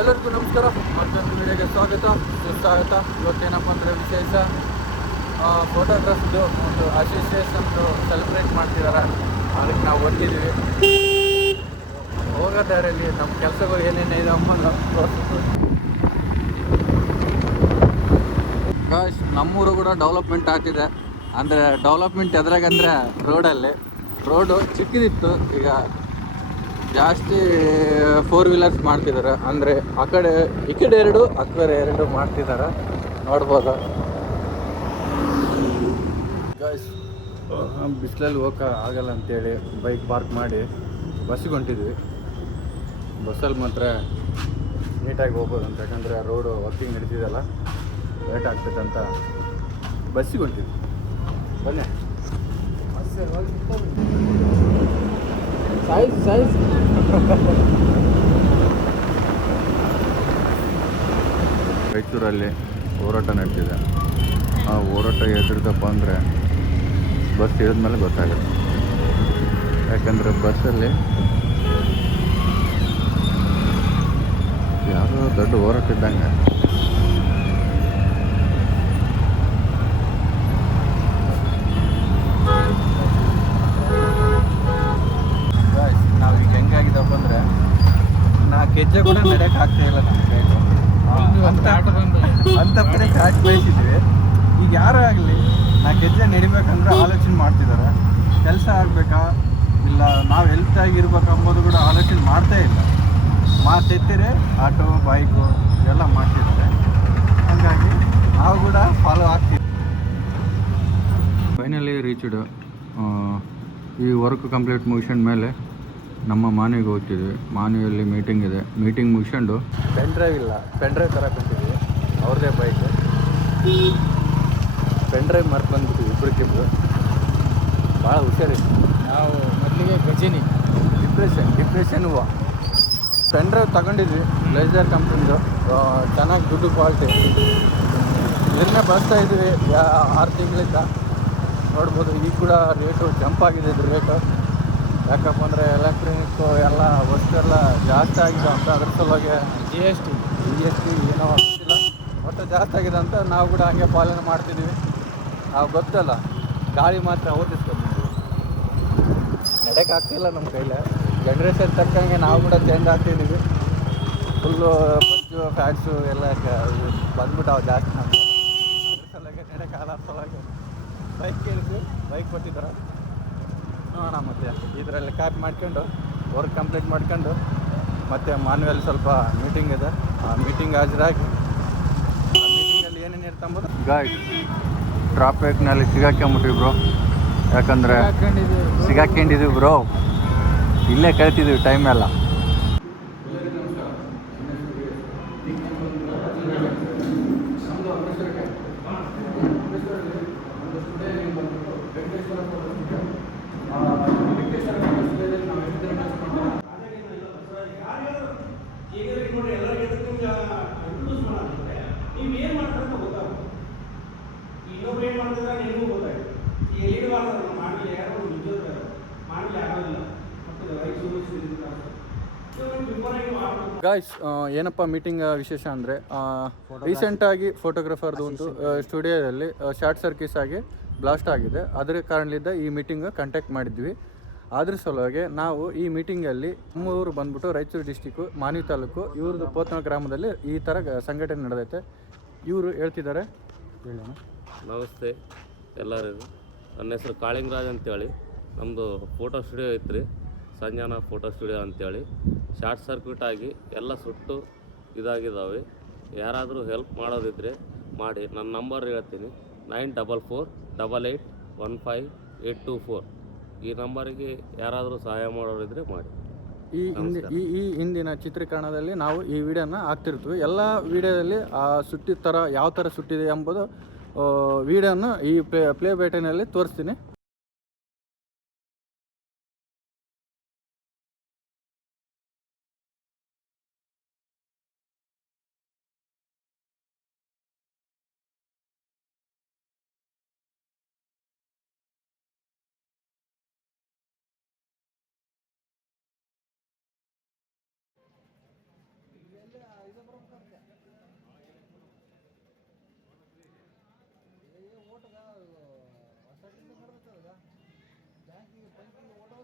ಎಲ್ಲರಿಗೂ ನಮಸ್ಕಾರ. ಮತ್ತೊಂದು ವಿಡಿಯೋಗೆ ಸುಸ್ವಾಗತ. ಇವತ್ತೇನಪ್ಪ ಅಂದರೆ ವಿಶೇಷ ಫೋಟೋಗ್ರಾಫ್ದು ಒಂದು ಅಸೋಸಿಯೇಷನ್ದು ಸೆಲೆಬ್ರೇಟ್ ಮಾಡ್ತಿದ್ದಾರೆ. ಅದಕ್ಕೆ ನಾವು ಹೊಂದಿದ್ದೀವಿ. ಹೋಗೋ ದಾರಿಯಲ್ಲಿ ನಮ್ಮ ಕೆಲಸಗಳು ಏನೇನಿದೆ ಅಮ್ಮ ತೋರಿಸ್ತೀವಿ. ನಮ್ಮೂರು ಕೂಡ ಡೆವಲಪ್ಮೆಂಟ್ ಆಗ್ತಿದೆ. ಅಂದರೆ ಡೆವಲಪ್ಮೆಂಟ್ ಎದ್ರಾಗಂದರೆ ರೋಡು ಚಿಕ್ಕದಿತ್ತು, ಈಗ ಜಾಸ್ತಿ 4 ವೀಲರ್ಸ್ ಮಾಡ್ತಿದ್ದಾರೆ. ಅಂದರೆ ಈ ಕಡೆ 2 ಆ ಕಡೆ 2 ಮಾಡ್ತಿದ್ದಾರೆ, ನೋಡ್ಬೋದು. ಬಿಸಿಲಲ್ಲಿ ಹೋಗೋಕೆ ಆಗಲ್ಲ ಅಂತೇಳಿ ಬೈಕ್ ಪಾರ್ಕ್ ಮಾಡಿ ಬಸ್ಸಿಗೆ ಹೊಂಟಿದ್ವಿ. ಬಸ್ಸಲ್ಲಿ ಮಾತ್ರ ನೀಟಾಗಿ ಹೋಗ್ಬೋದು ಅಂತ, ಯಾಕಂದರೆ ರೋಡು ವರ್ಕಿಂಗ್ ನಡೀತಿದೆಯಲ್ಲ, ಲೇಟ್ ಆಗ್ತೈತೆ ಅಂತ ಬಸ್ಸಿಗೆ ಹೊಂಟಿದ್ವಿ. ಬನ್ನಿ. ಸೈಜ್ ರಾಯಚೂರಲ್ಲಿ ಹೋರಾಟ ನಡೀತಿದೆ. ಆ ಹೋರಾಟ ಎದುರಿದಪ್ಪ ಅಂದರೆ ಬಸ್ ಇಳಿದ್ಮೇಲೆ ಗೊತ್ತಾಗುತ್ತೆ. ಯಾಕಂದರೆ ಬಸ್ಸಲ್ಲಿ ಯಾವುದೋ ದೊಡ್ಡ ಹೋರಾಟ ಇದ್ದಂಗೆ. ನಾವೀಗ ಹೆಂಗಾಗಿದ್ದಪ್ಪ ಅಂದರೆ 4 ಹೆಜ್ಜೆ ಕೂಡ ನಡೆಯೋಕೆ ಆಗ್ತಾಯಿಲ್ಲ ನಮ್ಮ ಕೈಲಿ. ಅಂತಪ್ಪನೇ ಫ್ಯಾಟ್ ಬಯಸಿದ್ವಿ. ಈಗ ಯಾರೇ ಆಗಲಿ 4 ಹೆಜ್ಜೆ ನಡಿಬೇಕಂದ್ರೆ ಆಲೋಚನೆ ಮಾಡ್ತಿದ್ದಾರೆ. ಕೆಲಸ ಆಗಬೇಕಾ ಇಲ್ಲ ನಾವು ಹೆಲ್ತಾಗಿರ್ಬೇಕು ಅಂಬೋದು ಕೂಡ ಆಲೋಚನೆ ಮಾಡ್ತಾ ಇಲ್ಲ. ಮಾತೆತ್ತಿರೆ ಆಟೋ ಬೈಕು ಇವೆಲ್ಲ ಮಾಡ್ತಿದ್ದಾರೆ. ಹಾಗಾಗಿ ನಾವು ಕೂಡ ಫಾಲೋ ಆಗ್ತೀವಿ. Finally reached. ಈ ವರ್ಕ್ ಕಂಪ್ಲೀಟ್ ಮುಗಿಸ್ಕೊಂಡ ಮೇಲೆ ನಮ್ಮ ಮಾನ್ವಿಗೆ ಹೋಗ್ತಿದ್ವಿ. ಮಾನ್ವಿಯಲ್ಲಿ ಮೀಟಿಂಗ್ ಇದೆ. ಮೀಟಿಂಗ್ ಮುಗಿಸ್ಕೊಂಡು ಪೆನ್ ಡ್ರೈವ್ ತರಕೊಂತಿದ್ವಿ. ಅವ್ರದ್ದೇ ಬೈಕ್. ಪೆನ್ ಡ್ರೈವ್ ಮರ್ತು ಬಂದ್ಬಿಟ್ಟಿವಿ ಇಬ್ಬರಿಗಿಬ್ರು. ಭಾಳ ಹುಷಾರಿತ್ತು. ನಾವು ಮೊದಲಿಗೆ ಗಜಿನಿ ಡಿಪ್ರೆಷನ್ ಹೂವು ಪೆನ್ ಡ್ರೈವ್ ತಗೊಂಡಿದ್ವಿ. ಲೇಸರ್ ಕಂಪ್ನಿದು, ಚೆನ್ನಾಗಿ ದುಡ್ಡು ಕ್ವಾಲಿಟಿ. ಇದನ್ನೇ ಬಳಸ್ತಾ ಇದ್ವಿ 6 ತಿಂಗಳಿಂದ. ನೋಡ್ಬೋದು, ಈಗ ಕೂಡ ರೇಟು ಜಂಪ್ ಆಗಿದೆ. ಇದು ರೇಟು ಯಾಕಪ್ಪ ಅಂದರೆ ಎಲೆಕ್ಟ್ರಾನಿಕ್ಕು ಎಲ್ಲ ವಸ್ತು ಎಲ್ಲ ಜಾಸ್ತಿ ಆಗಿದೆ ಅಂತ. ಅದ್ರ ಸಲುವಾಗಿ ಜಿ ಎಸ್ ಟಿ ಏನೋ ಗೊತ್ತಿಲ್ಲ, ಒಟ್ಟು ಜಾಸ್ತಿ ಆಗಿದೆ ಅಂತ ನಾವು ಕೂಡ ಹಂಗೆ ಪಾಲನೆ ಮಾಡ್ತಿದ್ದೀವಿ. ನಾವು ಗೊತ್ತಲ್ಲ, ಗಾಳಿ ಮಾತ್ರ ಓದಿಸ್ಕೊಂಡಿದ್ದೀವಿ. ನಡೆಯೋಕೆ ಆಗ್ತಿಲ್ಲ ನಮ್ಮ ಕೈಲೇ. ಜನ್ರೇಷನ್ ತಕ್ಕಂಗೆ ನಾವು ಕೂಡ ಚೇಂಜ್ ಆಗ್ತಿದ್ದೀವಿ. ಫುಲ್ಲು ಬಜ್ಜು ಫ್ಯಾಟ್ಸು ಎಲ್ಲ ಬಂದ್ಬಿಟ್ಟು ಜಾಸ್ತಿ ನಮಗೆ. ಅದ್ರ ಸಲುವಾಗಿ ನಡೆಯೋಕೆ ಆಗಲ್ಲ ಸಲುವಾಗಿ ಬೈಕ್ ಕೇಳಿದ್ವಿ. ಬೈಕ್ ಕೊಟ್ಟಿದ್ದಾರೆ. ನೋಡೋಣ, ಮತ್ತೆ ಇದರಲ್ಲಿ ಕಾಪಿ ಮಾಡ್ಕೊಂಡು ವರ್ಕ್ ಕಂಪ್ಲೀಟ್ ಮಾಡ್ಕೊಂಡು ಮತ್ತು ಮಾನ್ಯುವಲ್ ಸ್ವಲ್ಪ ಮೀಟಿಂಗ್ ಇದೆ. ಆ ಮೀಟಿಂಗ್ ಹಾಜರಾಗಿ ಆ ಮೀಟಿಂಗಲ್ಲಿ ಏನೇನು ಇರ್ತಂಬೋದು ಟ್ರಾಫಿಕ್ನಲ್ಲಿ ಸಿಗಾಕೊಂಬಿಟ್ವಿ ಬ್ರೋ. ಯಾಕಂದರೆ ಸಿಗಾಕೊಂಡಿದ್ದೀವಿ ಬ್ರೋ. ಇಲ್ಲೇ ಕಳಿತಿದ್ದೀವಿ ಟೈಮ್ ಎಲ್ಲ. ಗಾಯ್ಸ್, ಏನಪ್ಪ ಮೀಟಿಂಗ್ ವಿಶೇಷ ಅಂದರೆ ರೀಸೆಂಟಾಗಿ ಫೋಟೋಗ್ರಾಫರ್ದು ಒಂದು ಸ್ಟುಡಿಯೋದಲ್ಲಿ ಶಾರ್ಟ್ ಸರ್ಕ್ಯೂಟ್ ಆಗಿ ಬ್ಲಾಸ್ಟ್ ಆಗಿದೆ. ಅದರ ಕಾರಣದಿಂದ ಈ ಮೀಟಿಂಗ್ ಕಾಂಟ್ಯಾಕ್ಟ್ ಮಾಡಿದ್ವಿ. ಅದ್ರ ಸಲುವಾಗಿ ನಾವು ಈ ಮೀಟಿಂಗಲ್ಲಿ ನಮ್ಮೂರು ಬಂದ್ಬಿಟ್ಟು ರಾಯಚೂರು ಡಿಸ್ಟಿಕ್ಕು ಮಾನ್ವಿ ತಾಲೂಕು, ಇವ್ರದ್ದು ಪೋತನ ಗ್ರಾಮದಲ್ಲಿ ಈ ಥರ ಸಂಘಟನೆ ನಡೆದೈತೆ. ಇವರು ಹೇಳ್ತಿದ್ದಾರೆ. ಹೇಳೋಣ. ನಮಸ್ತೆ ಎಲ್ಲರಿಗೂ. ನನ್ನ ಹೆಸರು ಕಾಳಿಂಗರಾಜ್ ಅಂತೇಳಿ. ನಮ್ಮದು ಫೋಟೋ ಸ್ಟುಡಿಯೋ ಐತ್ರಿ, ಸಂಜಾನ ಫೋಟೋ ಸ್ಟುಡಿಯೋ ಅಂತೇಳಿ. ಶಾರ್ಟ್ ಸರ್ಕ್ಯೂಟ್ ಆಗಿ ಎಲ್ಲ ಸುಟ್ಟು ಇದಾಗಿದ್ದಾವೆ. ಯಾರಾದರೂ ಹೆಲ್ಪ್ ಮಾಡೋದಿದ್ದರೆ ಮಾಡಿ. ನನ್ನ ನಂಬರ್ ಹೇಳ್ತೀನಿ, 9448815824. ಈ ನಂಬರಿಗೆ ಯಾರಾದರೂ ಸಹಾಯ ಮಾಡೋರಿದ್ದರೆ ಮಾಡಿ. ಈ ಹಿಂದಿನ ಚಿತ್ರೀಕರಣದಲ್ಲಿ ನಾವು ಈ ವಿಡಿಯೋನ ಹಾಕ್ತಿರ್ತೀವಿ. ಎಲ್ಲ ವಿಡಿಯೋದಲ್ಲಿ ಆ ಸುಟ್ಟಿದ ಥರ ಯಾವ ಥರ ಸುಟ್ಟಿದೆ ಎಂಬುದು ವಿಡಿಯೋನ ಈ ಪ್ಲೇ ಬಟನಲ್ಲಿ ತೋರಿಸ್ತೀನಿ. ಬೆಂಕಿ ಓಡೋ